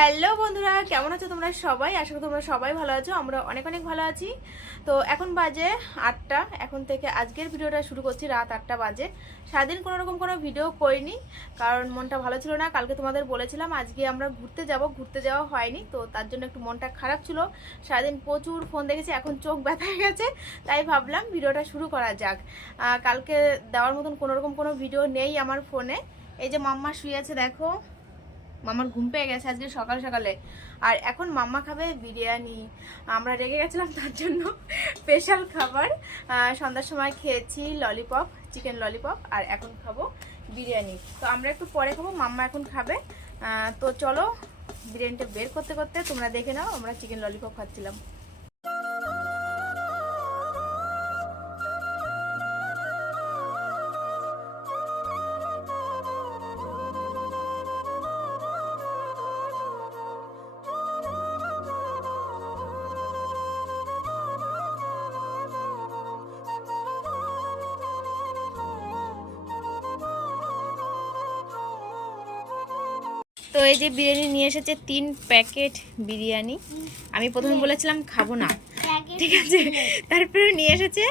Hello বন্ধুরা, কেমন আছো তোমরা সবাই? আশা করি তোমরা সবাই ভালো আছো। আমরা অনেক অনেক ভালো আছি। তো এখন বাজে 8টা। এখন থেকে আজকের ভিডিওটা শুরু করছি, রাত 8টা বাজে। সারাদিন কোনো রকম কোনো ভিডিও করিনি, কারণ মনটা ভালো ছিল না। কালকে তোমাদের বলেছিলাম আজকে আমরা ঘুরতে যাব, ঘুরতে যাওয়া হয়নি, তো তার জন্য একটু মনটা খারাপ ছিল। সারাদিন প্রচুর ফোন দেখেছি, এখন চোখ ব্যথা হয়ে গেছে, তাই ভাবলাম ভিডিওটা শুরু করা যাক। কালকে দেওয়ার মতন কোনো রকম কোনো ভিডিও নেই আমার ফোনে। এই যে মাম্মা শুয়ে আছে, দেখো মামার ঘুম পেয়ে গেছে আজকে সকাল সকালে। আর এখন মাম্মা খাবে বিরিয়ানি। আমরা রেগে গেছিলাম তার জন্য স্পেশাল খাবার সন্ধ্যার সময় খেয়েছি, ললিপপ, চিকেন ললিপপ, আর এখন খাবো বিরিয়ানি। তো আমরা একটু পরে খাবো, মাম্মা এখন খাবে। তো চলো বিরিয়ানিটা বের করতে করতে তোমরা দেখে নাও আমরা চিকেন ললিপপ খাচ্ছিলাম। তো এই যে বিরিয়ানি নিয়ে এসেছে 3 প্যাকেট বিরিয়ানি। আমি প্রথমে বলেছিলাম খাবো না, ঠিক আছে, তারপরে নিয়ে এসেছে।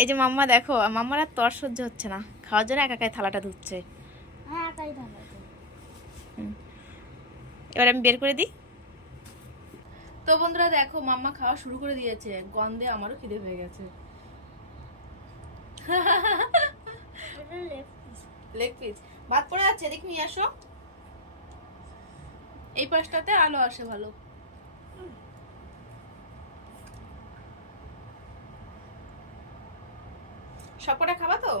এই যে মাম্মা, দেখো মাম্মার আর তর সহ্য হচ্ছে না, খাওয়ার জন্য একাই থালাটা ধুচ্ছে। এবার আমি বের করে দিই। তো বন্ধুরা দেখো, মাম্মা খাওয়া শুরু করে দিয়েছে, গন্ধে আমারও খিদে হয়ে গেছে। লেগ পিস ভাত পড়ে যাচ্ছে, এদিকে নিয়ে আসো। এই পাশটাতে আলো আসে ভালো। সবকটা খাবা তো?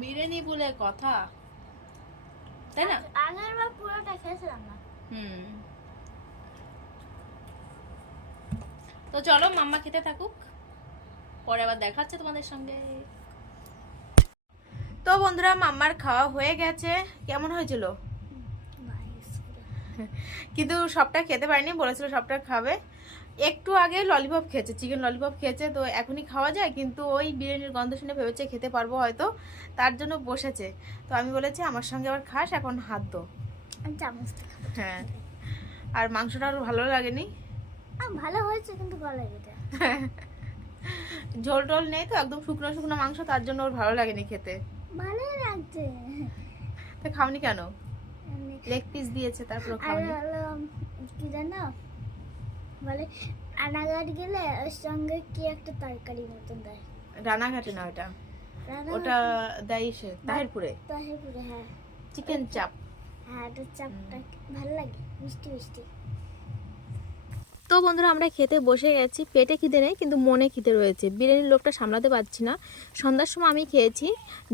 বিরিয়ানি বলে কথা, তাই না? আগের বার পুরোটা খেয়েছিলাম না। তো চলো মাম্মা খেতে থাকুক, পরে আবার দেখাচ্ছে তোমাদের সঙ্গে। তো বন্ধুরা, মাম্মার খাওয়া হয়ে গেছে। কেমন হয়েছিল? কিন্তু সবটা খেতে পারিনি, বলেছিল সবটা খাবে। একটু আগে ললিপপ খেয়েছে, চিকেন ললিপপ খেয়েছে, তো এখনই খাওয়া যায়, কিন্তু ওই বিরিয়ানির গন্ধ শুনে ভেবেছে খেতে পারবো হয়তো, তার জন্য বসেছে। তো আমি বলেছি আমার সঙ্গে আবার খাস, এখন হাত দো। হ্যাঁ, আর মাংসটা আর ভালো লাগেনি। ভালো হয়েছে কিন্তু ভালো লেগেছে। ঝোল টোল নেই তো, একদম শুকনো শুকনো মাংস, তার জন্য ওর ভালো লাগেনি খেতে। ভালো লাগছে। তো খাওনি কেন? লেগ পিস দিয়েছে, তারপর খাওনি। কি জানো বলে, রানাঘাট গেলে ওর সঙ্গে কি একটা তরকারি মতন দেয়। রানাঘাটে না ওটা, ওটা দেয় সে তাহিরপুরে। তাহিরপুরে, হ্যাঁ। চিকেন চাপ। হ্যাঁ, ওটা চাপটা ভালো লাগে, মিষ্টি মিষ্টি। তো বন্ধুরা, আমরা খেতে বসে গেছি। পেটে খিদে নেই, কিন্তু মনে খিদে রয়েছে। বিরিয়ানির লোভটা সামলাতে পারছি না। সন্ধ্যার সময় আমি খেয়েছি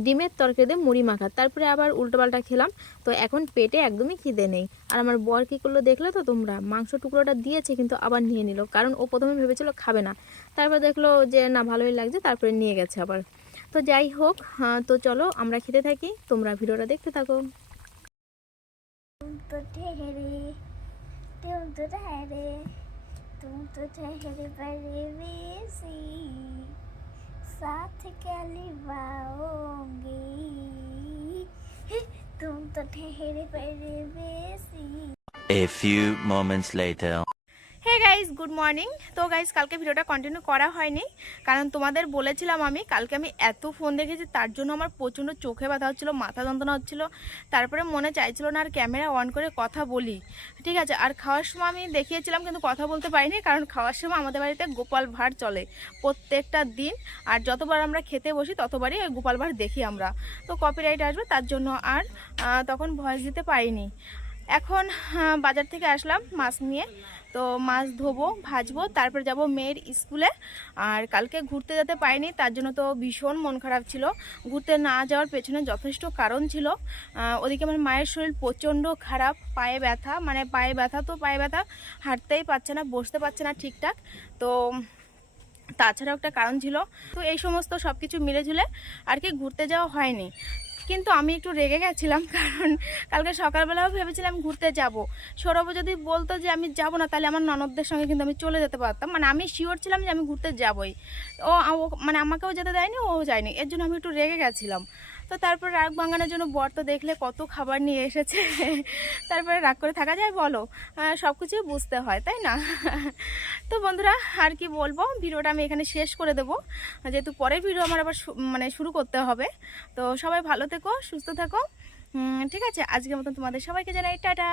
ডিমের তরকারি দিয়ে মুড়ি মাখা, তারপরে আবার উল্টোপাল্টা খেলাম। তো এখন পেটে একদমই খিদে নেই। আর আমার বর কী করলো দেখলে তো তোমরা, মাংস টুকরোটা দিয়েছে কিন্তু আবার নিয়ে নিল, কারণ ও প্রথমে ভেবেছিল খাবে না, তারপর দেখলো যে না ভালোই লাগছে, তারপরে নিয়ে গেছে আবার। তো যাই হোক, তো চলো আমরা খেতে থাকি, তোমরা ভিডিওটা দেখতে থাকো। तुम तो ठहरे बड़े बेसी, साथ क्या निभाओगे, तुम तो ठहरे बड़े बेसी। A few moments later. Hey guys, good morning. তো গাইজ, কালকে ভিডিওটা কন্টিনিউ করা হয়নি, কারণ তোমাদের বলেছিলাম আমি কালকে আমি এত ফোন দেখেছি, তার জন্য আমার প্রচণ্ড চোখে ব্যথা হচ্ছিলো, মাথা যন্ত্রণা হচ্ছিলো, তারপরে মনে চাইছিল না আর ক্যামেরা অন করে কথা বলি, ঠিক আছে। আর খাওয়ার সময় আমি দেখিয়েছিলাম, কিন্তু কথা বলতে পারিনি, কারণ খাওয়ার সময় আমাদের বাড়িতে গোপাল ভাঁড় চলে প্রত্যেকটা দিন, আর যতবার আমরা খেতে বসি ততবারই ওই গোপাল ভাঁড় দেখি আমরা, তো কপিরাইট আসবে, তার জন্য আর তখন ভয়েস দিতে পারিনি। এখন বাজার থেকে আসলাম মাছ নিয়ে, তো মাছ ধোবো, ভাজবো, তারপর যাব মেয়ের স্কুলে। আর কালকে ঘুরতে যেতে পারিনি, তার জন্য তো ভীষণ মন খারাপ ছিল। ঘুরতে না যাওয়ার পেছনে যথেষ্ট কারণ ছিল। ওদিকে আমার মায়ের শরীর প্রচণ্ড খারাপ, পায়ে ব্যথা, মানে পায়ে ব্যথা তো পায়ে ব্যথা, হাঁটতেই পারছে না, বসতে পারছে না ঠিকঠাক। তো তাছাড়াও একটা কারণ ছিল। তো এই সমস্ত সব কিছু মিলেঝুলে আর কি ঘুরতে যাওয়া হয়নি। কিন্তু আমি একটু রেগে গেছিলাম, কারণ কালকে সকালবেলাও ভেবেছিলাম ঘুরতে যাব। সৌরভ যদি বলতো যে আমি যাব না, তাহলে আমার ননদদের সঙ্গে কিন্তু আমি চলে যেতে পারতাম, মানে আমি শিওর ছিলাম যে আমি ঘুরতে যাবই। ও মানে আমাকেও যেতে দেয়নি, ও যায়নি, এর জন্য আমি একটু রেগে গেছিলাম। তো তারপর রাগ ভাঙানোর জন্য বর তো দেখলে কত খাবার নিয়ে এসেছে, তারপরে রাগ করে থাকা যায় বলো? সব কিছুই বুঝতে হয়, তাই না? তো বন্ধুরা আর কি বলবো, ভিডিওটা আমি এখানে শেষ করে দেবো, যেহেতু পরের ভিডিও আমার আবার মানে শুরু করতে হবে। তো সবাই ভালো থেকো, সুস্থ থেকো, ঠিক আছে? আজকের মতন তোমাদের সবাইকে জানাই টাটা।